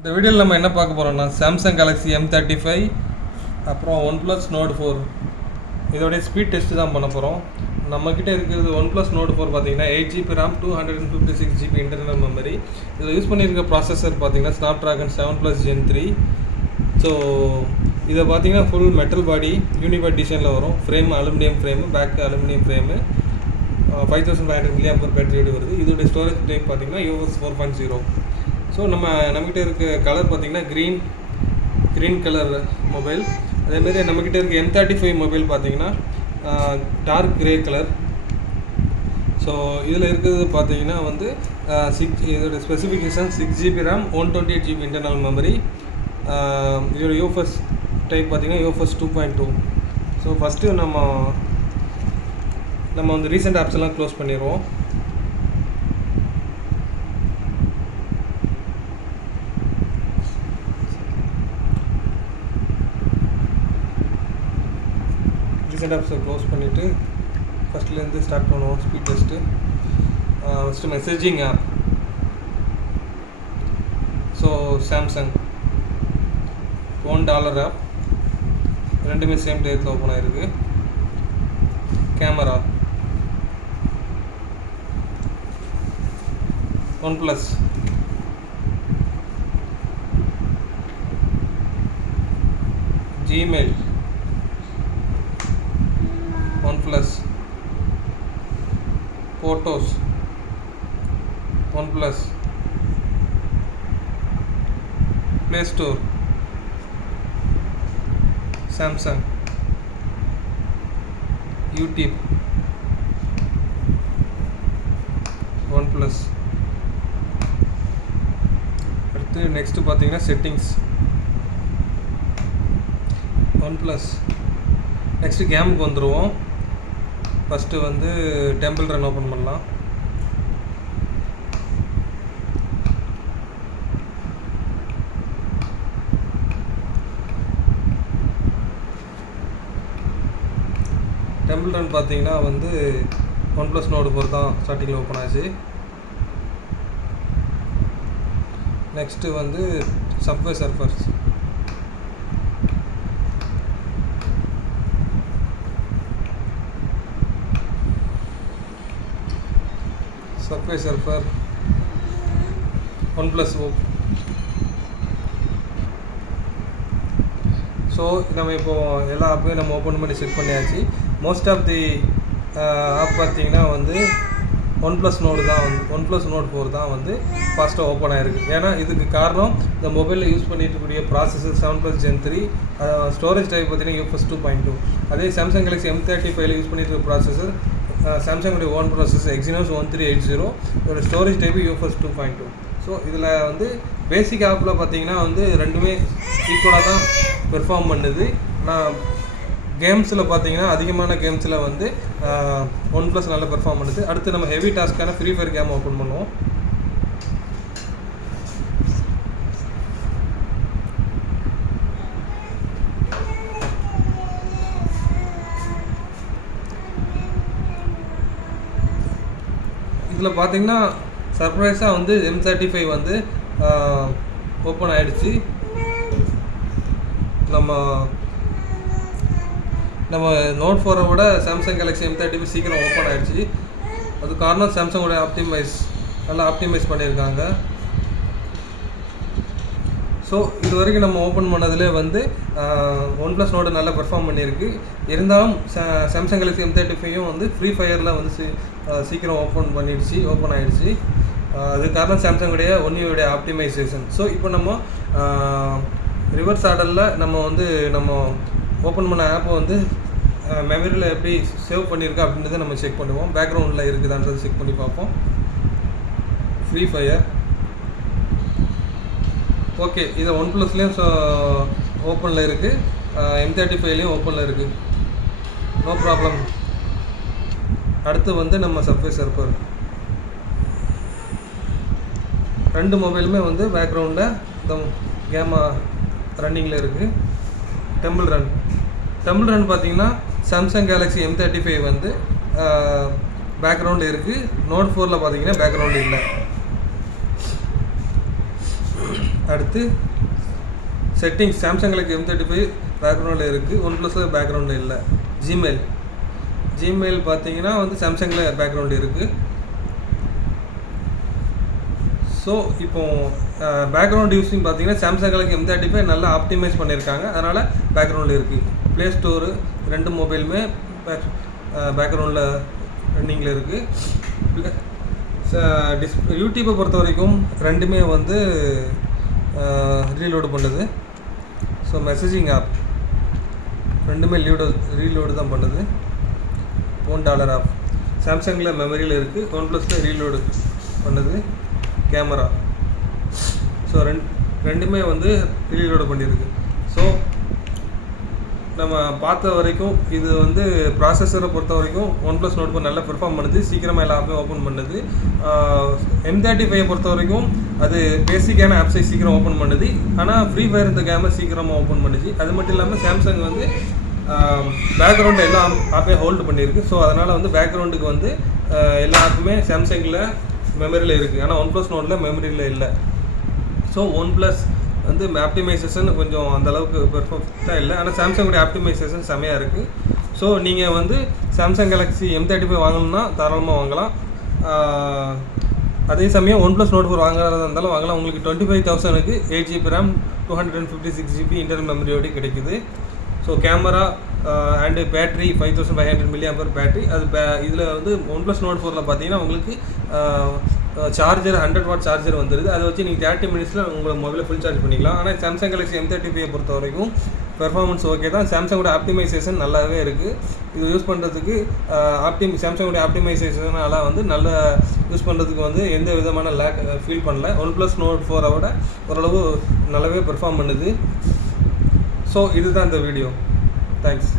இந்த வீடியோவில் நம்ம என்ன பார்க்க போகிறோம்னா சாம்சங் கேலக்ஸி M35 அப்புறம் OnePlus Nord 4 இதோடைய ஸ்பீட் டெஸ்ட்டு தான் பண்ண போகிறோம். நம்மக்கிட்ட இருக்கிறது OnePlus Nord 4 பார்த்தீங்கன்னா 8GB RAM 256GB internal memory. இதில் யூஸ் பண்ணியிருக்க ப்ராசஸர் பார்த்தீங்கன்னா Snapdragon 7+ Gen 3. ஸோ இதை பார்த்தீங்கன்னா ஃபுல் மெட்டல் பாடி யூனிபாட் டிசைனில் வரும். Frame aluminium frame, back aluminium frame, 5500 mAh பேட்டரியோடு வருது. இதோடைய ஸ்டோரேஜ் டைப் பார்த்தீங்கன்னா UFS 4.0. ஸோ நம்மக்கிட்ட இருக்க கலர் பார்த்திங்கன்னா க்ரீன் கலர் மொபைல். அதேமாரி நம்மக்கிட்ட இருக்க M35 மொபைல் பார்த்திங்கன்னா டார்க் கிரே கலர். ஸோ இதில் இருக்கிறது பார்த்திங்கன்னா வந்து இதோட specification 6GB RAM 128GB internal memory. இதோட UFS டைப் பார்த்திங்கன்னா UFS 2.2. ஸோ ஃபஸ்ட்டு நம்ம வந்து ரீசெண்ட் ஆப்ஸ் எல்லாம் க்ளோஸ் பண்ணிடுவோம். ரீசெண்ட் ஆப்ஸை க்ளோஸ் பண்ணிவிட்டு ஃபஸ்ட்லேருந்து ஸ்டார்ட் பண்ணுவோம் speed test. First messaging app. So Samsung $1 app, ரெண்டுமே சேம் டேத்தில் ஓப்பன் ஆகிருக்கு. Camera OnePlus, Gmail OnePlus, Photos OnePlus, Play Store Samsung, YouTube OnePlus. அடுத்து நெக்ஸ்ட்டு பார்த்தீங்கன்னா செட்டிங்ஸ் OnePlus. நெக்ஸ்ட்டு கேமுக்கு வந்துடுவோம். ஃபஸ்ட்டு வந்து டெம்பிள் ரன் ஓப்பன் பண்ணலாம். டெம்பிள் ரன் பார்த்தீங்கன்னா வந்து OnePlus Nord 4 தான் ஸ்டார்டிங்கில் ஓப்பன் ஆச்சு. நெக்ஸ்ட்டு வந்து subway surfers. Subway surfer OnePlus. So நம்ம இப்போது எல்லா ஆப்பையும் நம்ம ஓப்பன் பண்ணி செக் பண்ணியாச்சு. மோஸ்ட் ஆஃப் தி ஆப் பார்த்திங்கன்னா வந்து OnePlus Nord 4 தான் வந்து ஃபாஸ்ட்டாக ஓப்பன் ஆகிருக்கு. ஏன்னா இதுக்கு காரணம் இந்த மொபைலில் யூஸ் பண்ணிட்டு இருக்கக்கூடிய ப்ராசஸர் 7+ Gen 3. ஸ்டோரேஜ் டைப் பார்த்திங்கன்னா UFS 2.2. அதே சாம்சங் கேலக்ஸி M35 யூஸ் பண்ணிட்டு இருக்க ப்ராசஸர் சாம்சங்குடைய ஓன் ப்ராசஸர் Exynos 1380. இதோட ஸ்டோரேஜ் டைப்பு UFS 2.2. ஸோ இதில் வந்து பேசிக் ஆப்பில் பார்த்திங்கன்னா வந்து ரெண்டுமே ஈக்குவலாக தான் பெர்ஃபார்ம் பண்ணுது. ஆனால் கேம்ஸில் பார்த்தீங்கன்னா அதிகமான கேம்ஸில் வந்து OnePlus நல்லா பெர்ஃபார்ம் பண்ணுது. அடுத்து நம்ம ஹெவி டாஸ்க்கான ஃப்ரீ ஃபயர் கேம் ஓப்பன் பண்ணுவோம். இதில் பார்த்தீங்கன்னா சர்ப்ரைஸாக வந்து M35 வந்து ஓப்பன் ஆகிடுச்சு. நம்ம Nord 4 விட சாம்சங் கேலக்ஸி M35 சீக்கிரம் ஓப்பன் ஆகிடுச்சு. அது காரணம் சாம்சங்கோட நல்லா ஆப்டிமைஸ் பண்ணியிருக்காங்க. ஸோ இது வரைக்கும் நம்ம ஓப்பன் பண்ணதில் வந்து OnePlus Nord நல்லா பெர்ஃபார்ம் பண்ணியிருக்கு. இருந்தாலும் சாம்சங் கேலக்ஸி M35 வந்து ஃப்ரீ ஃபயரில் வந்து சீக்கிரம் ஓப்பன் ஆகிடுச்சு. அது காரணம் சாம்சங்குடைய ஒன்னியோடைய ஆப்டிமைசேஷன். ஸோ இப்போ நம்ம ரிவர்ஸ் ஆர்டரில் நம்ம ஓப்பன் பண்ண ஆப்பை வந்து மெமரியில் எப்படி சேவ் பண்ணியிருக்கா அப்படின்றத நம்ம செக் பண்ணுவோம். பேக்ரவுண்டில் இருக்குதான்றது செக் பண்ணி பார்ப்போம். Free fire okay. இதை OnePlusலேயும் ஓப்பனில் இருக்குது, M35லேயும் ஓப்பனில் இருக்குது. No problem. அடுத்து வந்து நம்ம சப்வே சர்ஃபர். ரெண்டு மொபைலுமே வந்து பேக்ரவுண்டில் இந்த கேமா ரன்னிங்கில் இருக்குது. டெம்பிள் ரன் பார்த்திங்கன்னா சாம்சங் கேலக்ஸி M35 வந்து பேக்ரவுண்ட் இருக்குது. Nord 4 பார்த்தீங்கன்னா பேக்ரவுண்ட் இல்லை. அடுத்து செட்டிங்ஸ் சாம்சங் கேலக்ஸி M35 பேக்ரவுண்டில் இருக்குது, ஒன் ப்ளஸில் பேக்ரவுண்டில் இல்லை. ஜிமெயில் பார்த்தீங்கன்னா வந்து சாம்சங்கில் பேக்ரவுண்ட் இருக்குது. ஸோ இப்போது பேக்ரவுண்ட் யூஸிங் பார்த்தீங்கன்னா சாம்சங் கேலக்ஸி M35 நல்லா ஆப்டிமைஸ் பண்ணியிருக்காங்க, அதனால் பேக்ரவுண்டில் இருக்குது. ப்ளே ஸ்டோரு 2 மொபைலுமே பேக்ரவுண்டில் ரன்னிங்கில் இருக்குது. யூடியூப்பை பொறுத்த வரைக்கும் ரெண்டுமே வந்து ரீலோடு பண்ணுது. ஸோ மெசேஜிங் ஆப் ரெண்டுமே ரீலோடு தான் பண்ணுது. $1 ஆஃப் சாம்சங்கில் மெமரியில் இருக்குது, ஒன் ப்ளஸில் ரீலோடு பண்ணுது. கேமரா ஸோ ரெண்டுமே வந்து ரீலோடு பண்ணியிருக்கு. ஸோ நம்ம பார்த்த வரைக்கும் இது வந்து ப்ராசஸரை பொறுத்த வரைக்கும் ஒன் ப்ளஸ் நோட் 4 நல்லா பெர்ஃபார்ம் பண்ணுது, சீக்கிரமாக எல்லா ஆப்பையும் ஓப்பன் பண்ணுது. M35 பொறுத்த வரைக்கும் அது பேசிக்கான ஆப்ஸை சீக்கிரம் ஓப்பன் பண்ணுது, ஆனால் ஃப்ரீ ஃபயர் இந்த கேமை சீக்கிரமாக ஓப்பன் பண்ணுச்சு. அது மட்டும் இல்லாமல் சாம்சங் வந்து பேக்ரவுண்டு எல்லா ஆப்பையும் ஹோல்டு பண்ணியிருக்கு. ஸோ அதனால் வந்து பேக்ரவுண்டுக்கு வந்து எல்லா ஆப்புமே சாம்சங்கில் மெமரியில் இருக்குது, ஆனால் ஒன் ப்ளஸ் நோட்டில் மெமரியில் இல்லை. ஸோ ஒன் ப்ளஸ் வந்து ஆப்டிமைசேஷன் கொஞ்சம் அந்தளவுக்கு பெர்ஃபெக்டாக இல்லை, ஆனால் சாம்சங்குடைய ஆப்டிமைசேஷன் செமையாக இருக்குது. ஸோ நீங்கள் வந்து சாம்சங் கேலக்ஸி M35 வாங்கணும்னா தாராளமாக வாங்கலாம். அதே சமயம் ஒன் ப்ளஸ் நோட் 4 வாங்குறதா இருந்தாலும் வாங்கலாம். உங்களுக்கு 25,000க்கு 8GB RAM 256GB இன்டர்னல் மெமரியோடு கிடைக்குது. So camera and battery 5500 mAh battery. அது இதில் வந்து ஒன் ப்ளஸ் நோட் 4ல் பார்த்தீங்கன்னா உங்களுக்கு சார்ஜர் 100 வாட் சார்ஜர் வந்துடுது. அதை வச்சு நீங்கள் 30 மினிட்ஸில் உங்கள் மொபைலை ஃபுல் சார்ஜ் பண்ணிக்கலாம். ஆனால் சாம்சங் கேலக்ஸி M35 பொறுத்த வரைக்கும் பெர்ஃபார்மன்ஸ் ஓகே தான், சாம்சங்கோட ஆப்டிமைசேஷன் நல்லாவே இருக்குது. இது யூஸ் பண்ணுறதுக்கு சாம்சங்கோடைய ஆப்டிமைசேஷனால் வந்து நல்ல யூஸ் பண்ணுறதுக்கு வந்து எந்த விதமான லேக் ஃபீல் பண்ணல. ஒன் ப்ளஸ் நோட் 4 விட ஓரளவு நல்லாவே பெர்ஃபார்ம் பண்ணுது. ஸோ இதுதான் இந்த வீடியோ. தேங்க்ஸ்.